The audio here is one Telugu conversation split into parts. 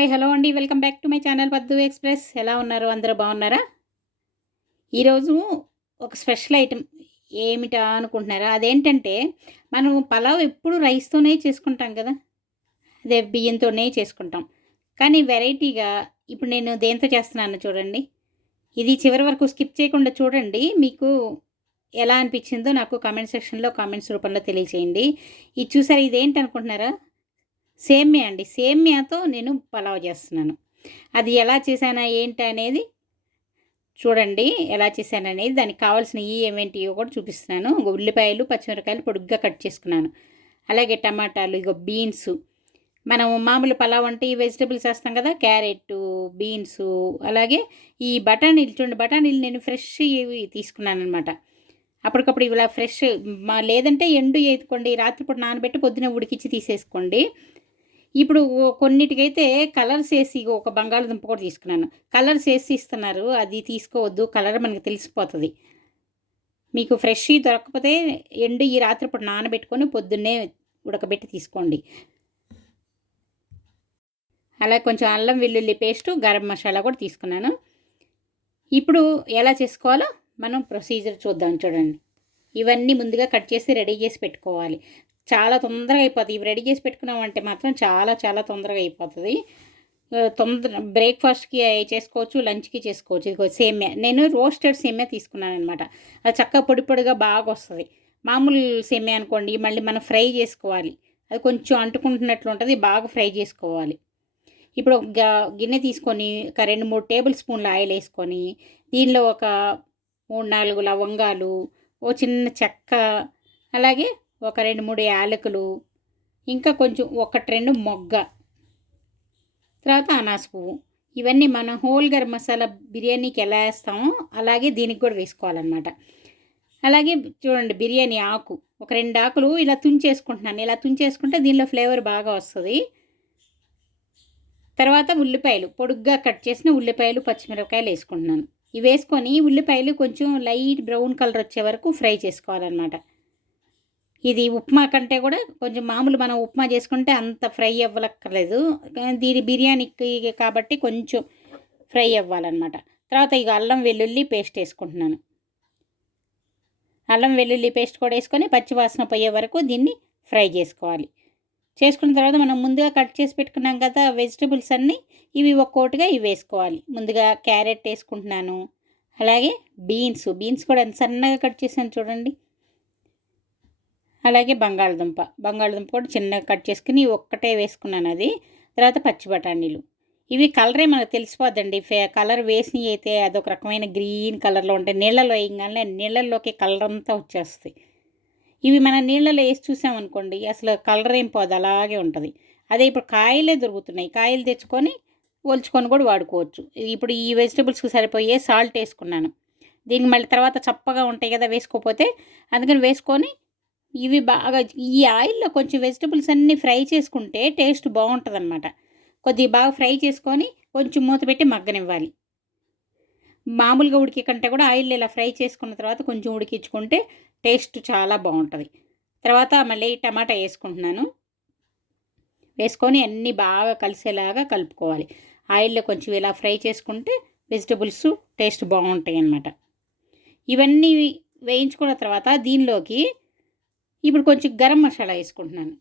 హాయ్ హలో అండి. Welcome back to my channel పద్దు ఎక్స్‌ప్రెస్. ఎలా ఉన్నారు? అందరూ బాగున్నారా? ఈరోజు ఒక స్పెషల్ ఐటెం ఏమిటా అనుకుంటున్నారా? అదేంటంటే మనం పలావ్ ఎప్పుడు రైస్‌తోనే చేసుకుంటాం కదా! అదే బియ్యంతోనే చేసుకుంటాం. కానీ వెరైటీగా ఇప్పుడు నేను దేనితో చేస్తున్నానో చూడండి. ఇది చివరి వరకు స్కిప్ చేయకుండా చూడండి. మీకు ఎలా అనిపించిందో నాకు కామెంట్ సెక్షన్‌లో కామెంట్స్ రూపంలో తెలియచేయండి. ఇది చూసారా, ఇదేంటనుకుంటున్నారా? సేమ్యా అండి. సేమ్యాతో నేను పలావ్ చేస్తున్నాను. అది ఎలా చేశానా ఏంటి అనేది చూడండి. ఎలా చేశాననేది, దానికి కావాల్సినవి ఏమేంటియో కూడా చూపిస్తున్నాను. ఉల్లిపాయలు, పచ్చిమిరపకాయలు పొడుగ్గా కట్ చేసుకున్నాను. అలాగే టమాటాలు, బీన్సు. మనం మామూలు పలావ్ అంటే ఈ వెజిటబుల్స్ వేస్తాం కదా, క్యారెట్టు, బీన్సు, అలాగే ఈ బఠానీలు చూడండి. బఠానీలు నేను ఫ్రెష్ ఇవి తీసుకున్నానమాట. అప్పటికప్పుడు ఇలా ఫ్రెష్ లేదంటే ఎండు వేసుకోండి. రాత్రిపూట నానబెట్టి పొద్దున ఉడికిచ్చి తీసేసుకోండి. ఇప్పుడు కొన్నిటికైతే కలర్స్ వేసి ఒక బంగాళదుంప కూడా తీసుకున్నాను. కలర్స్ వేసి ఇస్తున్నారు, అది తీసుకోవద్దు. కలర్ మనకు తెలిసిపోతుంది. మీకు ఫ్రెష్ దొరకకపోతే ఎండు ఈ రాత్రిపూట నానబెట్టుకొని పొద్దున్నే ఉడకబెట్టి తీసుకోండి. అలా కొంచెం అల్లం వెల్లుల్లి పేస్టు, గరం మసాలా కూడా తీసుకున్నాను. ఇప్పుడు ఎలా చేసుకోవాలో మనం ప్రొసీజర్ చూద్దాం. చూడండి, ఇవన్నీ ముందుగా కట్ చేసి రెడీ చేసి పెట్టుకోవాలి. చాలా తొందరగా అయిపోతుంది. ఇవి రెడీ చేసి పెట్టుకున్నామంటే మాత్రం చాలా చాలా తొందరగా అయిపోతుంది. బ్రేక్ఫాస్ట్కి చేసుకోవచ్చు, లంచ్కి చేసుకోవచ్చు. ఇది సేమ్యా, నేను రోస్టెడ్ సేమ్యా తీసుకున్నాను అనమాట. అది చక్కగా పొడి పొడిగా బాగా వస్తుంది. మామూలు సేమ్యా అనుకోండి, మళ్ళీ మనం ఫ్రై చేసుకోవాలి. అది కొంచెం అంటుకుంటున్నట్లు ఉంటుంది, బాగా ఫ్రై చేసుకోవాలి. ఇప్పుడు ఒక గిన్నె తీసుకొని ఒక 2-3 టేబుల్ స్పూన్ల ఆయిల్ వేసుకొని, దీనిలో ఒక 3-4 లవంగాలు, ఓ చిన్న చెక్క, అలాగే ఒక 2-3 యాలకులు, ఇంకా కొంచెం 1-2 మొగ్గ, తర్వాత అనాస పువ్వు. ఇవన్నీ మనం హోల్ గరం మసాలా బిర్యానీకి ఎలా వేస్తామో అలాగే దీనికి కూడా వేసుకోవాలన్నమాట. అలాగే చూడండి, బిర్యానీ ఆకు ఒక 2 ఆకులు ఇలా తుంచేసుకుంటున్నాను. ఇలా తుంచేసుకుంటే దీనిలో ఫ్లేవర్ బాగా వస్తుంది. తర్వాత ఉల్లిపాయలు, పొడుగ్గా కట్ చేసిన ఉల్లిపాయలు, పచ్చిమిరపకాయలు వేసుకుంటున్నాను. ఇవి వేసుకొని ఉల్లిపాయలు కొంచెం లైట్ బ్రౌన్ కలర్ వచ్చే వరకు ఫ్రై చేసుకోవాలన్నమాట. ఇది ఉప్మా కంటే కూడా కొంచెం మామూలు మనం ఉప్మా చేసుకుంటే అంత ఫ్రై అవ్వలక్కర్లేదు. దీని బిర్యానీకి కాబట్టి కొంచెం ఫ్రై అవ్వాలన్నమాట. తర్వాత ఇక అల్లం వెల్లుల్లి పేస్ట్ వేసుకుంటున్నాను. అల్లం వెల్లుల్లి పేస్ట్ కూడా వేసుకొని పచ్చివాసన పోయే వరకు దీన్ని ఫ్రై చేసుకోవాలి. చేసుకున్న తర్వాత మనం ముందుగా కట్ చేసి పెట్టుకున్నాం కదా వెజిటబుల్స్ అన్నీ, ఇవి ఒక్కొక్కటిగా ఇవి వేసుకోవాలి. ముందుగా క్యారెట్ వేసుకుంటున్నాను. అలాగే బీన్స్ కూడా ఎంత సన్నగా కట్ చేశాను చూడండి. అలాగే బంగాళదుంప కూడా చిన్నగా కట్ చేసుకుని ఒక్కటే వేసుకున్నాను అది. తర్వాత పచ్చి బఠానీలు. ఇవి కలరే మనకు తెలిసిపోద్దండి. కలర్ వేసినవి అయితే అదొక రకమైన గ్రీన్ కలర్లో ఉంటాయి. నీళ్ళలో వేయగానే నీళ్ళల్లోకి కలర్ అంతా వచ్చేస్తుంది. ఇవి మన నీళ్ళలో వేసి చూసామనుకోండి, అసలు కలర్ ఏం పోదు, అలాగే ఉంటుంది. అదే ఇప్పుడు కాయలే దొరుకుతున్నాయి. కాయలు తెచ్చుకొని ఒలుచుకొని కూడా వాడుకోవచ్చు. ఇప్పుడు ఈ వెజిటబుల్స్కి సరిపోయే సాల్ట్ వేసుకున్నాను. దీనికి మళ్ళీ తర్వాత చప్పగా ఉంటాయి కదా వేసుకోకపోతే, అందుకని వేసుకొని ఇవి బాగా ఈ ఆయిల్లో కొంచెం వెజిటబుల్స్ అన్నీ ఫ్రై చేసుకుంటే టేస్ట్ బాగుంటుందన్నమాట. కొద్దిగా బాగా ఫ్రై చేసుకొని కొంచెం మూత పెట్టి మగ్గనివ్వాలి. మామూలుగా ఉడికే కంటే కూడా ఆయిల్ ఇలా ఫ్రై చేసుకున్న తర్వాత కొంచెం ఉడికించుకుంటే టేస్ట్ చాలా బాగుంటుంది. తర్వాత మళ్ళీ టమాటా వేసుకుంటున్నాను. వేసుకొని అన్నీ బాగా కలిసేలాగా కలుపుకోవాలి. ఆయిల్లో కొంచెం ఇలా ఫ్రై చేసుకుంటే వెజిటబుల్స్ టేస్ట్ బాగుంటాయి అన్నమాట. ఇవన్నీ వేయించుకున్న తర్వాత దీనిలోకి ఇప్పుడు కొంచెం గరం మసాలా వేసుకుంటున్నాను.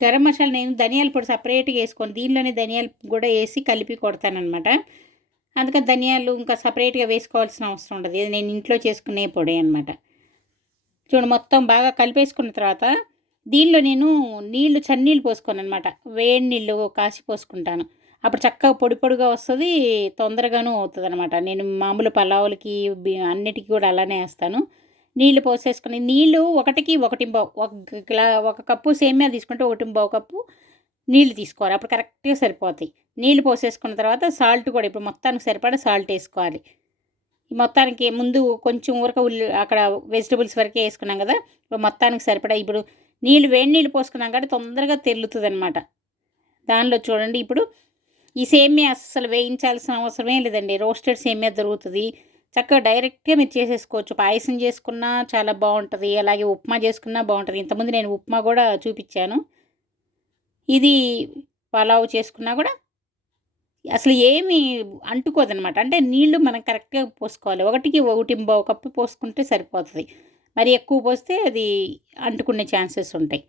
గరం మసాలా నేను ధనియాల పొడి సపరేట్గా వేసుకొని దీనిలోనే ధనియాలు కూడా వేసి కలిపి కొడతానమాట. అందుకని ధనియాలు ఇంకా సపరేట్గా వేసుకోవాల్సిన అవసరం ఉండదు. ఇది నేను ఇంట్లో చేసుకునే పొడి అనమాట. చూడండి, మొత్తం బాగా కలిపేసుకున్న తర్వాత దీనిలో నేను చన్నీళ్ళు పోసుకోను అనమాట. వేడి నీళ్ళు కాసి పోసుకుంటాను. అప్పుడు చక్కగా పొడి పొడిగా వస్తుంది, తొందరగాను అవుతుంది అనమాట. నేను మామూలు పలావులకి అన్నిటికీ కూడా అలానే వేస్తాను. నీళ్ళు పోసేసుకుని, నీళ్ళు 1:1.5 ఒక కప్పు సేమ్యా తీసుకుంటే 1.5 కప్పు నీళ్ళు తీసుకోవాలి. అప్పుడు కరెక్ట్గా సరిపోతాయి. నీళ్ళు పోసేసుకున్న తర్వాత సాల్ట్ కూడా ఇప్పుడు మొత్తానికి సరిపడా సాల్ట్ వేసుకోవాలి. మొత్తానికి ముందు కొంచెం అక్కడ వెజిటబుల్స్ వరకే వేసుకున్నాం కదా, ఇప్పుడు మొత్తానికి సరిపడా ఇప్పుడు వేడి నీళ్ళు పోసుకున్నాం కాబట్టి తొందరగా తెల్లుతుంది అనమాట. దానిలో చూడండి, ఇప్పుడు ఈ సేమ్యా అస్సలు వేయించాల్సిన అవసరమే లేదండి. రోస్టెడ్ సేమ్యా దొరుకుతుంది. చక్కగా డైరెక్ట్గా మీరు చేసేసుకోవచ్చు. పాయసం చేసుకున్నా చాలా బాగుంటుంది, అలాగే ఉప్మా చేసుకున్నా బాగుంటుంది. ఇంతకుముందు నేను ఉప్మా కూడా చూపించాను. ఇది పలావ్ చేసుకున్నా కూడా అసలు ఏమి అంటుకోదనమాట. అంటే నీళ్లు మనం కరెక్ట్‌గా పోసుకోవాలి. 1కి 1.25 కప్పు పోసుకుంటే సరిపోతది. మరి ఎక్కువ పోస్తే అది అంటుకునే ఛాన్సెస్ ఉంటాయి.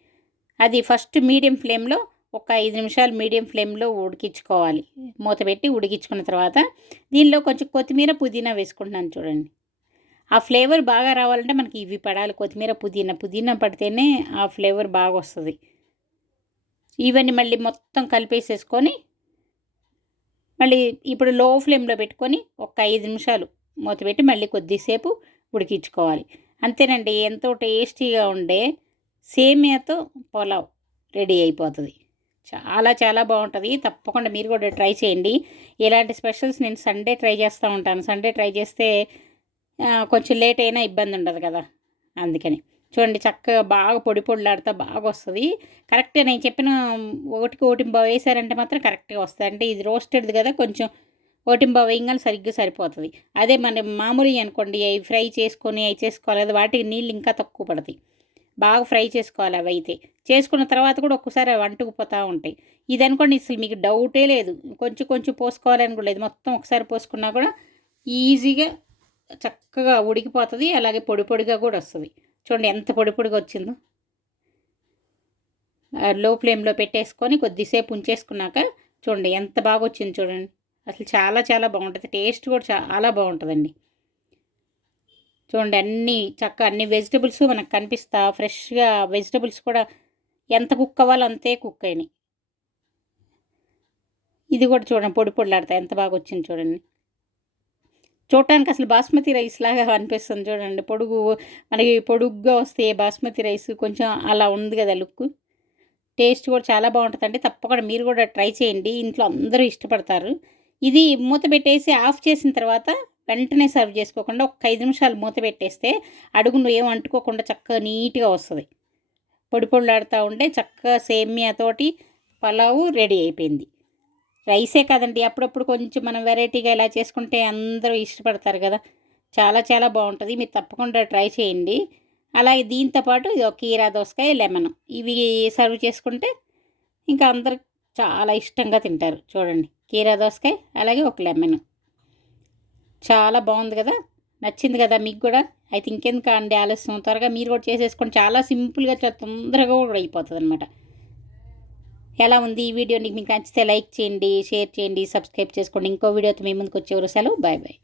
అది ఫస్ట్ మీడియం ఫ్లేమ్‌లో ఒక 5 నిమిషాలు మీడియం ఫ్లేమ్‌లో ఉడికించుకోవాలి. మూత పెట్టి ఉడికించుకున్న తర్వాత దీనిలో కొంచెం కొత్తిమీర, పుదీనా వేసుకుంటున్నాను చూడండి. ఆ ఫ్లేవర్ బాగా రావాలంటే మనకి ఇవి పడాలి, కొత్తిమీర, పుదీనా పడితేనే ఆ ఫ్లేవర్ బాగొస్తది. ఇవన్నీ మళ్ళీ మొత్తం కలిపేసేసుకొని మళ్ళీ ఇప్పుడు లో ఫ్లేమ్‌లో పెట్టుకొని ఒక 5 నిమిషాలు మూత పెట్టి మళ్ళీ కొద్దిసేపు ఉడికించుకోవాలి. అంతేనండి, ఎంతో టేస్టీగా ఉండే సేమియాతో పులావ్ రెడీ అయిపోతది. చాలా చాలా బావుంటది. తప్పకుండా మీరు కూడా ట్రై చేయండి. ఇలాంటి స్పెషల్స్ నేను సండే ట్రై చేస్తూ ఉంటాను. సండే ట్రై చేస్తే కొంచెం లేట్ అయినా ఇబ్బంది ఉండదు కదా! అందుకని. చూడండి చక్కగా బాగా పొడి పొడిలాడుతా బాగొస్తది. కరెక్ట్‌గా నేను చెప్పిన 1కి 1.25 వేసారంటే మాత్రం కరెక్ట్‌గా వస్తది. అంటే ఇది రోస్టెడ్‌ది కదా! కొంచెం 1.25 వేయంగానే సరిగ్గా సరిపోతది. అదే మన మామూలియి అనుకోండి, అయి ఫ్రై చేసుకొని అయి చేసుకోవాలి కదా! వాటికి నీళ్ళు ఇంకా తక్కువ పడతాయి. బాగా ఫ్రై చేసుకోవాలి అవైతే. చేసుకున్న తర్వాత కూడా ఒక్కోసారి అవి అంటుకుపోతా ఉంటాయి. ఇదనుకోండి అసలు మీకు డౌటే లేదు. కొంచెం కొంచెం పోసుకోవాలని కూడా లేదు. మొత్తం ఒకసారి పోసుకున్నా కూడా ఈజీగా చక్కగా ఉడికిపోతది. అలాగే పొడి పొడిగా కూడా వస్తది. చూడండి ఎంత పొడి పొడిగా వచ్చిందో. లో ఫ్లేమ్‌లో పెట్టేసుకొని కొద్దిసేపు ఉంచేసుకున్నాక చూడండి ఎంత బాగొచ్చింది చూడండి. అసలు చాలా చాలా బావుంటది. టేస్ట్ కూడా చాలా బావుంటదండి. చూడండి అన్ని వెజిటబుల్స్ మనకు కనిపిస్తా ఫ్రెష్‌గా వెజిటబుల్స్ కూడా ఎంత కుక్ అవ్వాలో అంతే కుక్ అయినాయి. ఇది కూడా చూడండి పొడి పొడిలాడతా ఎంత బాగొచ్చింది చూడండి. చూడటానికి అసలు బాస్మతి రైస్ లాగా అనిపిస్తుంది చూడండి. మనకి పొడుగ్గా వస్తే బాస్మతి రైస్ కొంచెం అలా ఉంది కదా లుక్కు. టేస్ట్ కూడా చాలా బావుంటదండి. తప్పకుండా మీరు కూడా ట్రై చేయండి. ఇంట్లో అందరూ ఇష్టపడతారు. ఇది మూత పెట్టేసి ఆఫ్ చేసిన తర్వాత వెంటనే సర్వ్ చేసుకోకుండా ఒక 5 నిమిషాలు మూత పెట్టేస్తే అడుగున ఏం అంటుకోకుండా చక్కగా నీట్‌గా వస్తది. పొడి పొడిలాడుతా ఉంటే చక్కగా సేమియాతోటి పలావు రెడీ అయిపోయింది. రైసే కాదండి, అప్పుడప్పుడు కొంచెం మనం వెరైటీగా ఇలా చేసుకుంటే అందరూ ఇష్టపడతారు కదా! చాలా చాలా బావుంటది. మీరు తప్పకుండా ట్రై చేయండి. అలాగే దీంతో పాటు ఇదో కీరా దోసకాయ, లెమన్ ఇవి సర్వ్ చేసుకుంటే ఇంకా అందరూ చాలా ఇష్టంగా తింటారు. చూడండి కీరా దోసకాయ అలాగే ఒక లెమన్. చాలా బావుంది కదా! నచ్చింది కదా మీకు కూడా? అయితే ఇంకెందుకండి ఆలస్యం, త్వరగా మీరు కూడా చేసేసుకోండి. చాలా సింపుల్‌గా చాలా తొందరగా కూడా అయిపోతదనమాట. ఎలా ఉంది ఈ వీడియో? మీకు నచ్చితే లైక్ చేయండి, షేర్ చేయండి, సబ్స్క్రైబ్ చేసుకోండి. ఇంకో వీడియోతో మీ ముందుకు వచ్చే వరకు సెలవు. Bye bye.